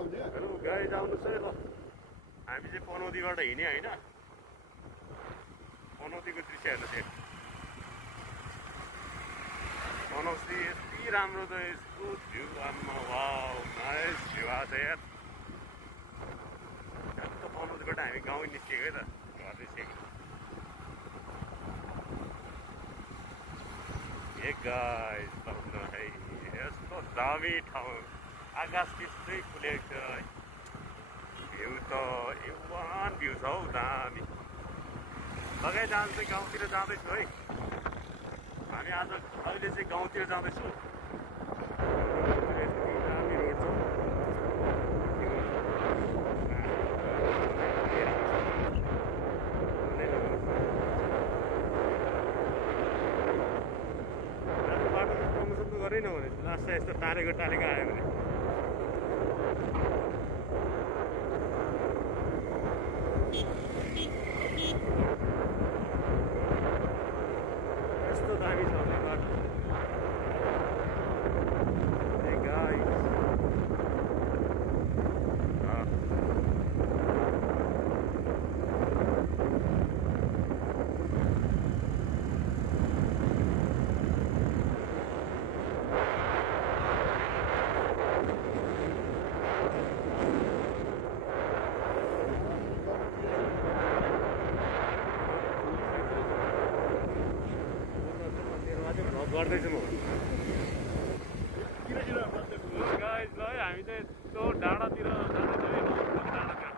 Hello guys आउनुहोस् है ल हामी चाहिँ पनौतीबाट हिँड्यो होइन पनौतीको दृश्य हेर्नु थियो पनौती यति राम्रो छ यसको भ्यू आमा वाउ नाइस भ्यू आएको छ यार ठ्याक्क पनौतीबाट हामी गाउँ निस्किएको है त घर निस्किएको ए गाइज पाउनु है यस्तो दामी ठाउँ आकाश त्यस्तै खुलेको छ भ्यू त एउटा भ्यू छ हौ दामी लगाइ जान्छ गाउँतिर जाँदैछु है हामी आज अहिले चाहिँ गाउँतिर जाँदैछु दामी रोड छ बाटो प्रमोसन गरेन भने लास्टमा यस्तो टालेको आयो भने दामी छ बाटो गर्दैछु म गाइज ल हामी चाहिँ यस्तो डाँडातिर जाँदैछौँ डाँडातिर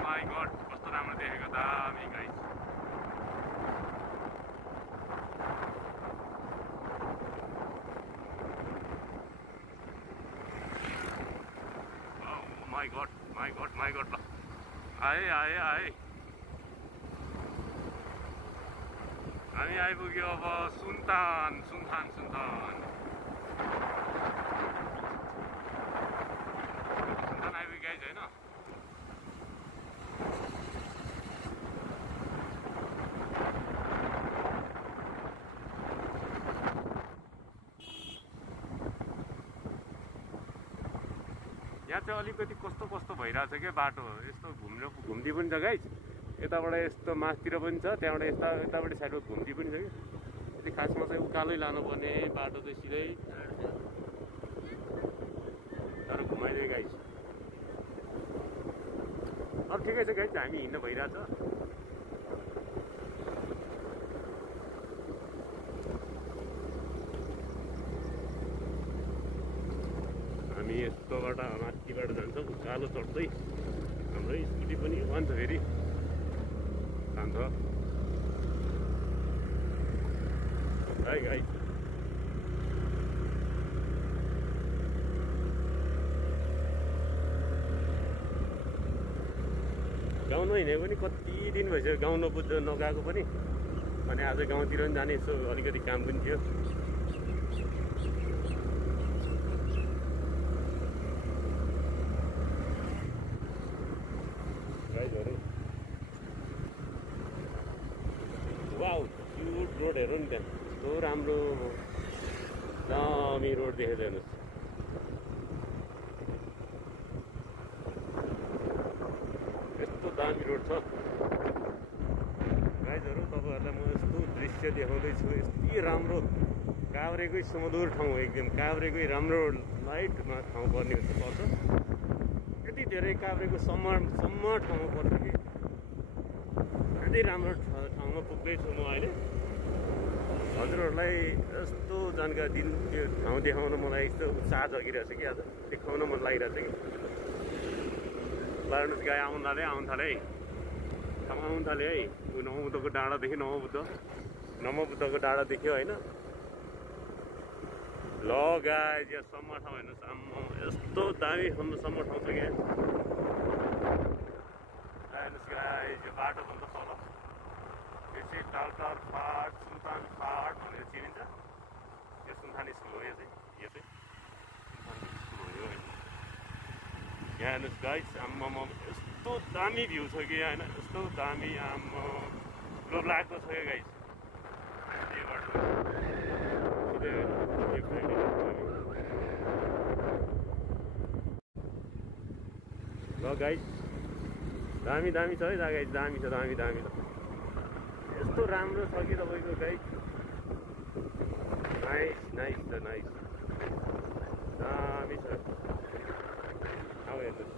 माई गड कस्तो राम्रो देखेको दामी गाइज माई गड ल आए हामी आइपुग्यो अब सुनतान आइपुग्यो गाइज होइन यहाँ चाहिँ अलिकति कस्तो भइरहेछ क्या बाटो यस्तो घुम्ती पनि छ गाइज यताबाट यस्तो मासतिर पनि छ त्यहाँबाट यतापट्टि साइडमा घुम्ती पनि छ कि यति खासमा चाहिँ उकालै लानुपर्ने बाटो चाहिँ सिधै तर घुमाइदियो गाइज अब ठिकै छ गाइज हामी हिँड्न भइरहेछ हामी यस्तोबाट माथिबाट जान्छौँ उकालो चढ्दै हाम्रो स्कुटी पनि भन्छ फेरि जान्छ है गाइस गाउँ नहिँडेको पनि कति दिन भइसक्यो गाउँ नगएको पनि अनि आज गाउँतिर पनि जाने यसो अलिकति काम पनि थियो वाउ क्युट रोड हेर्नु नि त्यहाँ यस्तो राम्रो दामी रोड देखेर हेर्नुहोस् यस्तो दामी रोड छ गाइजहरू तपाईँहरूलाई म यस्तो दृश्य देखाउँदैछु यति राम्रो काभ्रेकै सुमधुर ठाउँ हो एकदम काभ्रेकै राम्रो लाइटमा ठाउँ पर्ने जस्तो पर्छ यति धेरै काभ्रेको सम्म ठाउँमा पर्छ कि यति राम्रो ठाउँमा पुग्दैछु म अहिले हजुरहरूलाई यस्तो जानकारी त्यो ठाउँ देखाउन मलाई यस्तो उत्साह जगिरहेछ कि आज देखाउन मन लागिरहेछ कि लानुहोस् गाई आउनु थाले है ठाउँ आउनु थाले है नमोबुद्धको डाँडादेखि नमोबुद्धको डाँडा देख्यो होइन ल गाइज यहाँ सम्म ठाउँ हेर्नुहोस् आम्मा यस्तो दामी सम्म ठाउँ छ क्या हेर्नुहोस् गाइज यो बाटो भन्दा तल यो चाहिँ टालटाल फाट सुनतान फाट भनेर चिनिन्छ यो सुनतान स्कुल हो यो चाहिँ सुनतान स्कुल हो यो होइन यहाँ हेर्नुहोस् गाइज आम्मामा यस्तो दामी भ्यू छ कि होइन यस्तो दामी आम्मा लाग्दो छ यो गाइज यो बाटो ल गाइस दामी दामी छ है गाइस, दामी छ, दामी दामी छ। यस्तो राम्रो छ कि तपाईँको गाइस, नाइस नाइस छ, नाइस दामी छ। अब हेर्नुहोस्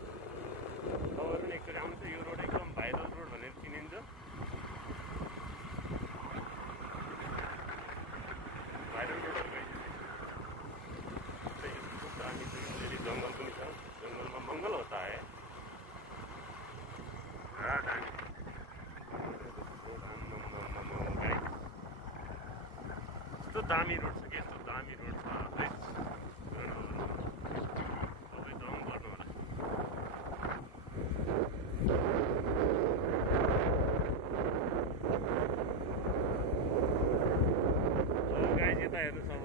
तपाईँ पनि एकचोटि आउनुहोस्, यो रोड एकदम भाइरल रोड भनेर चिनिन्छ। भाइरल रोड हो गाइस, यस्तो दामी छ। फेरि जङ्गल पनि छ, जङ्गलमा मङ्गल होता है। यस्तो दामी रोड छ कि, यस्तो दामी रोड छ। तपाईँ दम गर्नु होला। गाइज यता हेर्नुहोस् अब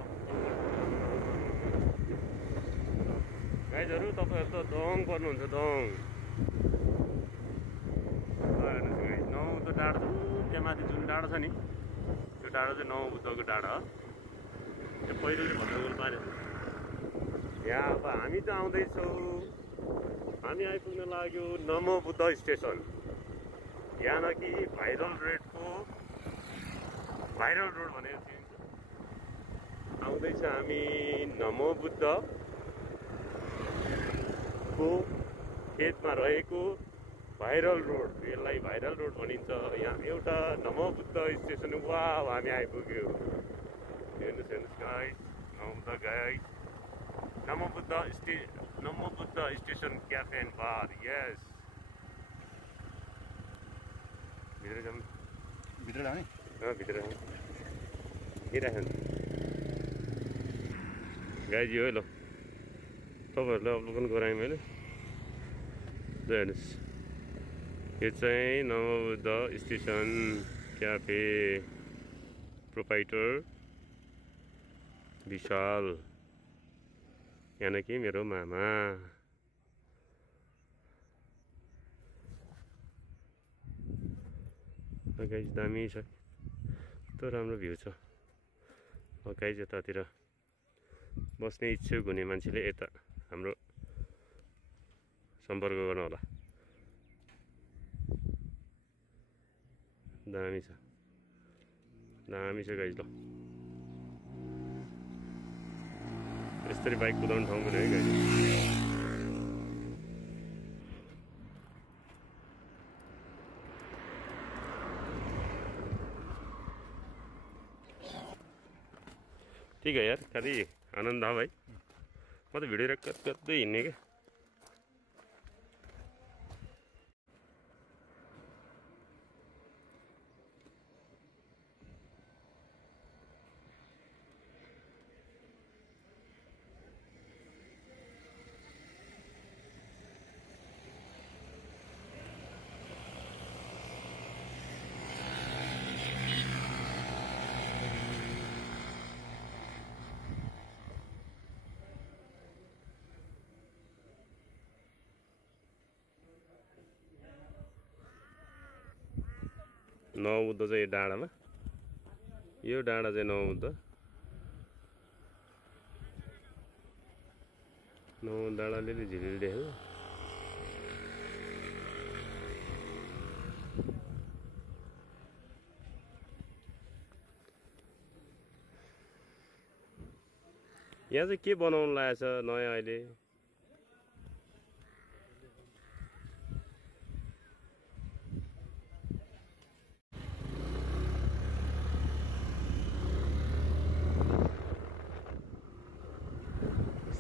गाइजहरू, तपाईँहरू त दङ पर्नुहुन्छ, दङ। हेर्नुहोस् गाइज, नौबुद्ध डाँडा छ त्यहाँ माथि, जुन डाँडा छ नि त्यो डाँडा चाहिँ नौबुद्धको डाँडा हो। त्यो पहिलो चाहिँ भद्रगोल पार्यो। यहाँ अब हामी त आउँदैछौँ, हामी आइपुग्न लाग्यो नमो बुद्ध स्टेसन। यहाँ कि भाइरल रोड भनेर चिनिन्छ। आउँदैछ हामी नमो बुद्धको खेतमा रहेको भाइरल रोड, यसलाई भाइरल रोड भनिन्छ। यहाँ एउटा नमो बुद्ध स्टेसन, वा हामी आइपुग्यो। हेर्नुहोस् guys, Namo Buddha station cafe and bar. Yes, भित्र जाउँ, भित्र जाने, भित्र जाउँ। हिँडिराख्नु गाइज, यो है ल, तपाईँहरूलाई अवलोकन गराएँ मैले। हेर्नुहोस्, यो चाहिँ नमो बुद्ध स्टेसन क्याफे, प्रोपाइटर विशाल, यहाँ कि मेरो मामा। गाइज दामी छ, कस्तो राम्रो भ्यू छ। गाइज यतातिर बस्ने इच्छुक हुने मान्छेले यता हाम्रो सम्पर्क गर्नु होला। दामी छ, दामी छ गाइज। ल यसरी बाइक कुदाउने ठाउँ पनि है गाइज। ठिक है यार, खालि आनन्द हो भाइ। म त भिडियो कतै हिँड्ने क्या। नौबुद्ध चाहिँ यो डाँडामा, यो डाँडा चाहिँ नौबुद्ध डाँडा अलिअलि झिलिल देख्यो। यहाँ चाहिँ के बनाउनु लागेको छ नयाँ अहिले?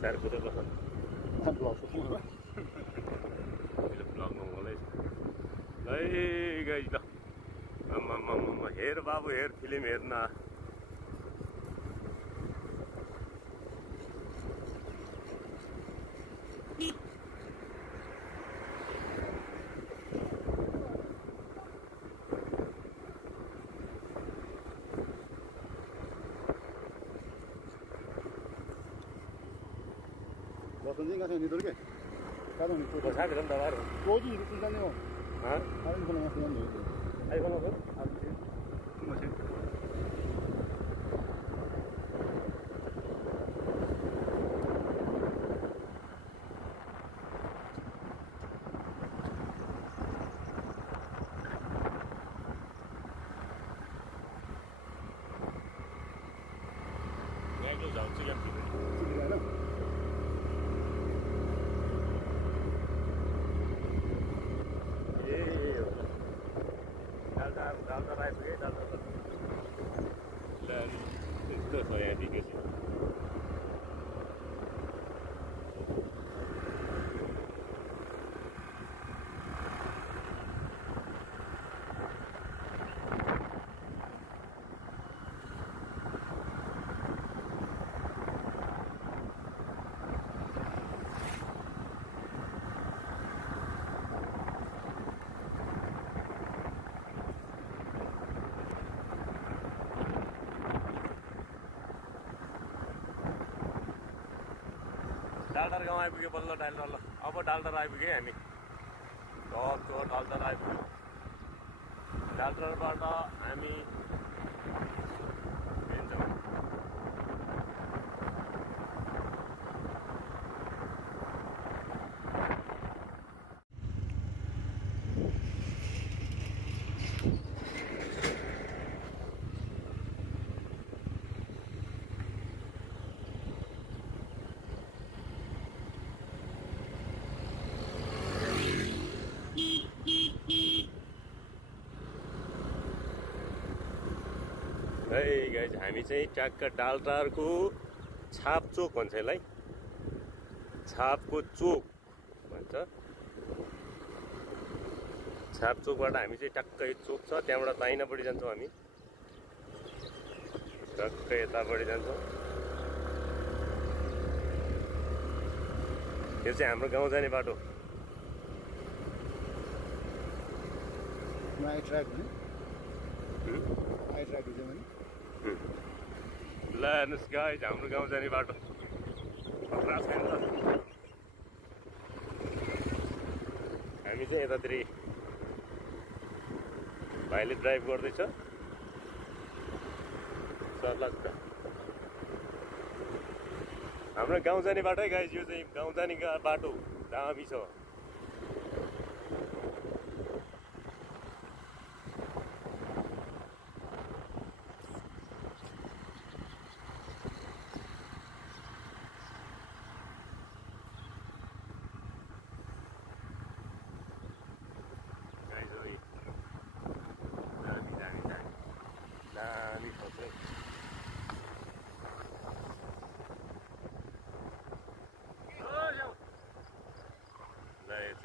सार कुरो ल ब्लग नगर्दैछ है गाइस। ल आम्मामामा, हेर बाबु हेर, फिल्म हेर्न। Bastante engañado, ¿por qué? Claro, ni Pues sabe dónde va. Oye, ¿y tú dónde vas? ¿Ah? Ahora no me haciendo. Ahí vamos a ver. ¿Cómo así? आइपुगेँ डाल्टर यस्तो छ यहाँदेखि चाहिँ डाल्टर गाउँ आइपुग्यो बल्ल डाल्टर अब डाल्टर आइपुग्यो हामी टक डाल्टर आइपुग्यो डाल्टरबाट हामी हिँड्छौँ है गाइज हामी चाहिँ ट्याक्क डाल्टरको छापचोक भन्छ यसलाई छापको चोक भन्छ छापचोकबाट हामी चाहिँ टक्कै चोक छ त्यहाँबाट दाहिनापट्टि जान्छौँ हामी टक्कै यतापट्टि जान्छौँ यो चाहिँ हाम्रो गाउँ जाने बाटो ल हेर्नुहोस् गाइज हाम्रो गाउँ जाने बाटो खतरा छैन त हामी चाहिँ यतातिर भाइले ड्राइभ गर्दैछ सर्लक्क हाम्रो गाउँ जाने बाटो है गाइज यो चाहिँ गाउँ जाने बाटो दामी छ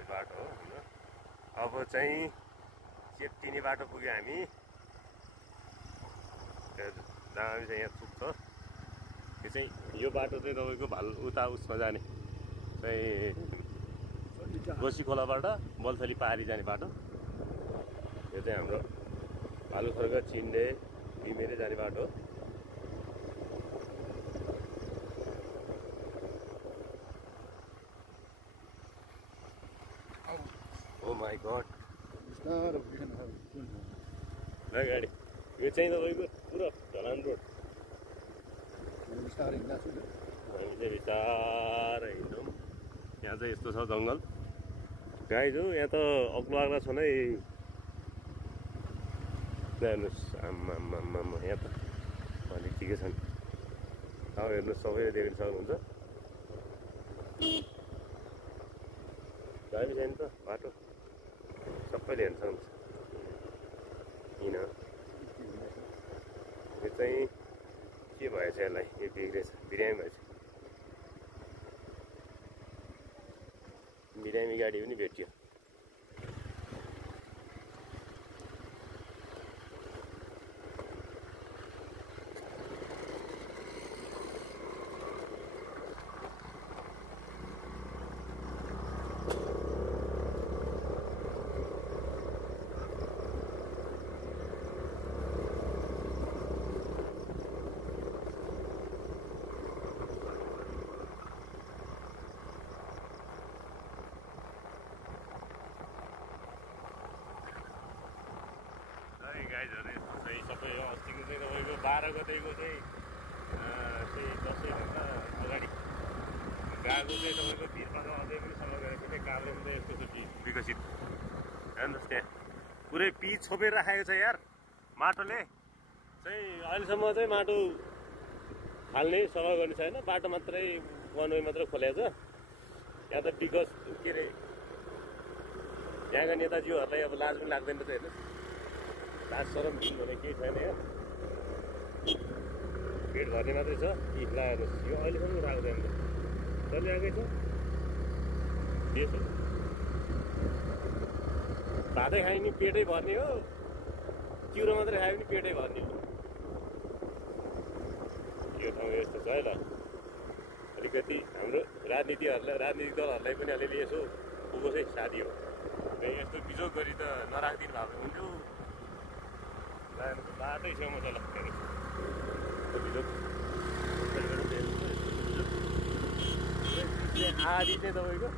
बाटो हो अब चाहिँ चेप्टिने बाटो पुग्यो हामी दामी चाहिँ यहाँ पुग्छ यो चाहिँ यो बाटो चाहिँ तपाईँको भाल उता उसमा जाने चाहिँ गोसी खोलाबाट बल्थली पारी जाने बाटो यो चाहिँ हाम्रो भालुखर्क चिन्डे बिमेरे जाने बाटो ओ माई गॉड गाडी यो चाहिँ तपाईँको पुरा ढलान रोड हामी चाहिँ बिस्तारै हिँड्छौँ यहाँ चाहिँ यस्तो छ जङ्गल गाइज हो यहाँ त अग्लो आग्ला छ नै हेर्नुहोस् आम्मा यहाँ त अलिक ठिकै छ नि अब हेर्नुहोस् सबैले देख्न सक्नुहुन्छ दामी छ नि त बाटो सबैले हेर्न सक्नुहुन्छ किन यो चाहिँ के भएछ यसलाई यो बिग्रेछ बिरामी भएछ बिरामी गाडी पनि भेटियो गाइजहरू यस्तो चाहिँ सबै अस्तिको चाहिँ तपाईँको 12 गतेको चाहिँ त्यही दसैँभन्दा अगाडि गएको चाहिँ तपाईँको भिरपाको अझै पनि सल्लाह गरेको थिएँ काभ्रेमा चाहिँ यस्तो छ विकसित हेर्नुहोस् त्यहाँ पुरै पिच छोपेर राखेको छ यार माटोले चाहिँ अहिलेसम्म चाहिँ माटो हाल्ने सफा गर्ने छैन बाटो मात्रै वान वे मात्रै खोलेको छ यहाँ त विकास के अरे यहाँका नेताजीहरूलाई अब लाज पनि लाग्दैन त हेर्नुहोस् लास्ट सरम दिनु भने केही छैन यो पेट भर्ने मात्रै छ यी हेर्नुहोस् यो अहिलेसम्म राख्दैन चलिआएकै छ त्यसो भातै खायो नि पेटै भर्ने हो चिउरो मात्रै खायो भने पेटै भर्ने हो यो ठाउँ यस्तो छ है ल अलिकति हाम्रो राजनीतिक दलहरूलाई पनि अलिअलि यसो पुगोस् है साथी हो यस्तो बिजोग गरी त नराखिदिनु भएको हुन्थ्यो बाटै छेउमा छ ल बिजोग आधी चाहिँ तपाईँको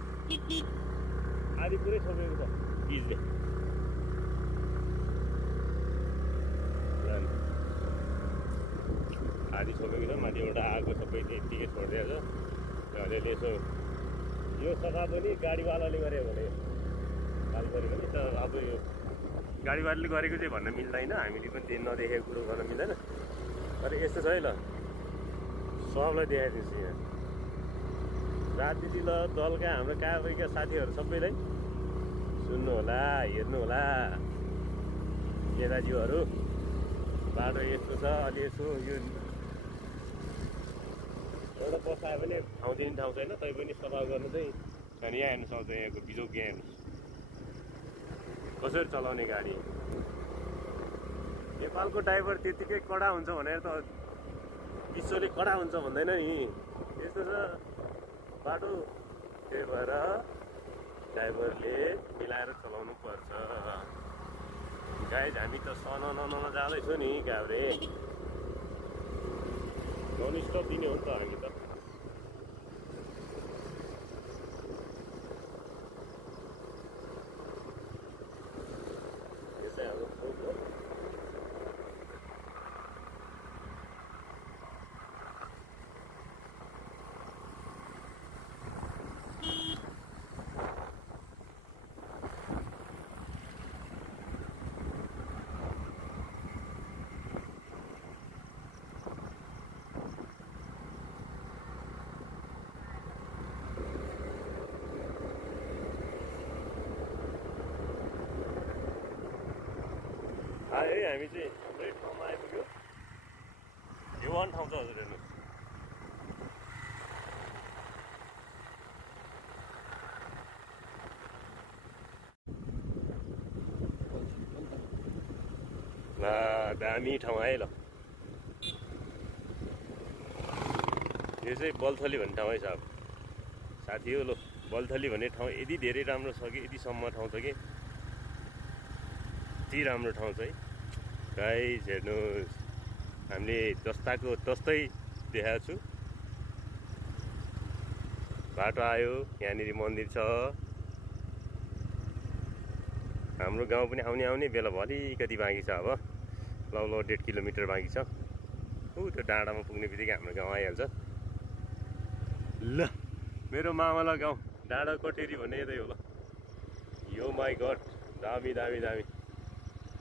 आधी पुरै छोपेको छ बिजले आधी छोपेको छ माथिबाट आगो सबै त्यतिकै छोडिदिएको छ अलिअलि यसो यो सफा पनि गाडीवालाले गर्यो भने गाडी गऱ्यो भने त अब यो गाडीवालाले गरेको चाहिँ भन्न मिल्दैन हामीले पनि त्यो नदेखेको कुरो गर्न मिल्दैन तर यस्तो छ है ल सबलाई देखाइदिन्छु यहाँ राजनीति दलका हाम्रो कारबाहीका साथीहरू सबैलाई सुन्नु होला हेर्नु होला नेताजीहरू बाटो यस्तो छ अलि यसो यो एउटा बसायो भने ठाउँ दिने ठाउँ छैन तै पनि सफा गर्नु चाहिँ अनि यहाँ हेर्नु सक्छ यहाँको बिजोग यहाँ हेर्नुहोस् कसरी चलाउने गाडी नेपालको ड्राइभर त्यतिकै कडा हुन्छ भनेर त विश्वले कडा हुन्छ भन्दैन नि यस्तो छ बाटो त्यही भएर ड्राइभरले मिलाएर चलाउनु पर्छ गाइज हामी त सन जाँदैछौँ नि गाउरे नन स्टप दिने हो नि त हामी त यसै अब आयो है हामी चाहिँ हाम्रै ठाउँमा आइपुग्यो यो वान ठाउँ छ हजुर हेर्नुहोस् ल दामी ठाउँ आयो ल यो चाहिँ बल्थली भन्ने ठाउँ है साहब साथी हो ल बल्थली भन्ने ठाउँ यति धेरै राम्रो छ कि यतिसम्म ठाउँ छ कि यति राम्रो ठाउँ चाहिँ गाइज हेर्नुहोस् हामीले जस्ताको तस्तै देखाएको छु बाटो आयो यहाँनिर मन्दिर छ हाम्रो गाउँ पनि आउने बेला अलिकति बाँकी छ अब ल 1.5 किलोमिटर बाँकी छ त्यो डाँडामा पुग्ने बित्तिकै हाम्रो गाउँ आइहाल्छ ल मेरो मामाला गाउँ डाँडा कटेरी भन्ने यतै हो ल यो माई गड दामी दामी दामी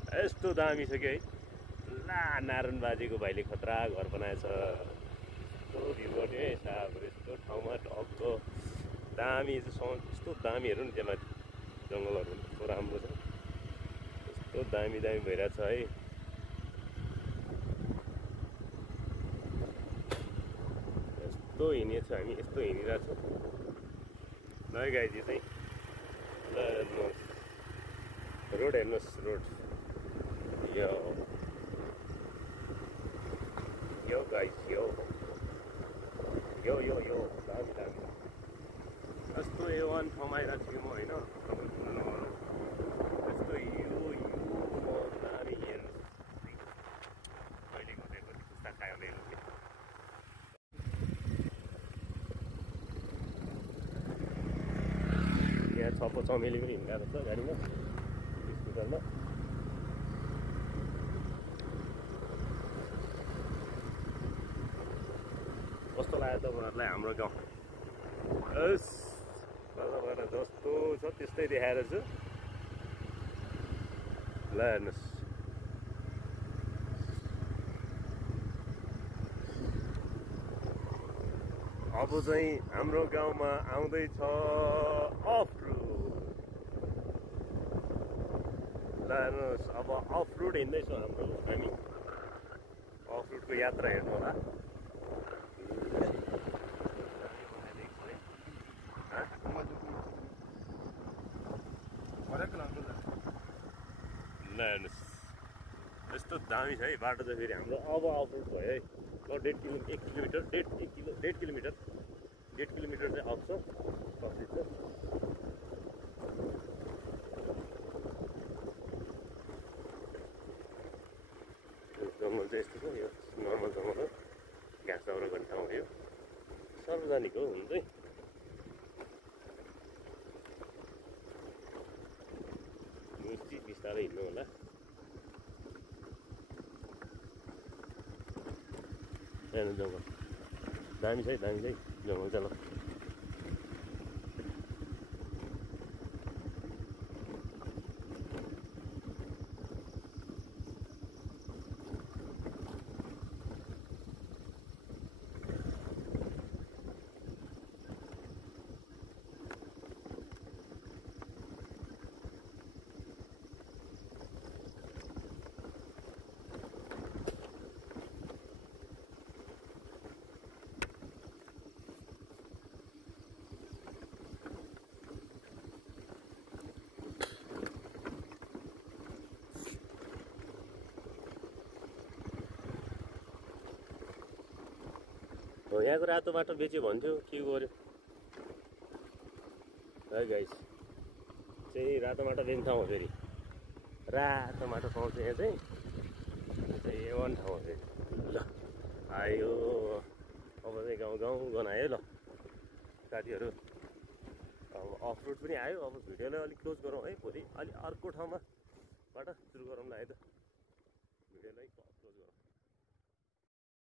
यस्तो दामी छ कि है ला नारायण बाजेको भाइले खतरा घर बनाएछ यस्तो भ्यू गर्ने है साहब यस्तो ठाउँमा टक्क दामी यस्तो दामी हेर्नु नि त्यसमा जङ्गलहरू कस्तो राम्रो छ यस्तो दामी दामी भइरहेछ है यस्तो हिँडेको हामी यस्तो हिँडिरहेछौँ ल गाइज यो चाहिँ ल हेर्नुहोस् रोड हेर्नुहोस् रोड यो गाइस यो दामी दामी यस्तो A1 ठाउँमा आइरहेको छु म होइन यस्तो यो दामी हेर्नुहोस् अहिलेको दिनको पुस्ता खायो भने यहाँ छप्पो चमेली पनि हिँडिरहेको छ गाडीमा स्कुटरमा कस्तो लाग्यो तपाईँहरूलाई हाम्रो गाउँ यस जस्तो छ त्यस्तै देखाएर छु ल हेर्नुहोस् अब चाहिँ हाम्रो गाउँमा आउँदैछ अफ रोड ल ल हेर्नुहोस् अब अफ रोड हिँड्दैछौँ हामी अफ रोडको यात्रा हेर्नु होला ल हेर्नुहोस् यस्तो दामी छ है बाटो चाहिँ फेरि हाम्रो अब अफ रोड भयो है 1 किलोमिटर 1.5 किलोमिटर चाहिँ अफ छ कति छ जङ्गल चाहिँ यस्तो छ यो नर्मल जङ्गल हो घाँस दाउरा गर्ने ठाउँ हो यो सार्वजनिक हो हुनु चाहिँ बिस्तारै हिँड्नु होला सानो जङ्गल दामी छ है जङ्गल चल यहाँको रातो बाटो बेच्यो भन्थ्यो के गर्यो है गाइस चाहिँ रातो माटो बेच्ने ठाउँ हो फेरि रातो माटो पाउँछ यहाँ चाहिँ A1 ठाउँ हो फेरि ल आयो अब चाहिँ गाउँ गनायो ल साथीहरू अब अफ रोड पनि आयो अब भिडियोलाई अलिक क्लोज गरौँ है भोलि अलि अर्को ठाउँमाबाट सुरु गरौँ ल है त भिडियोलाई क्लोज गरौँ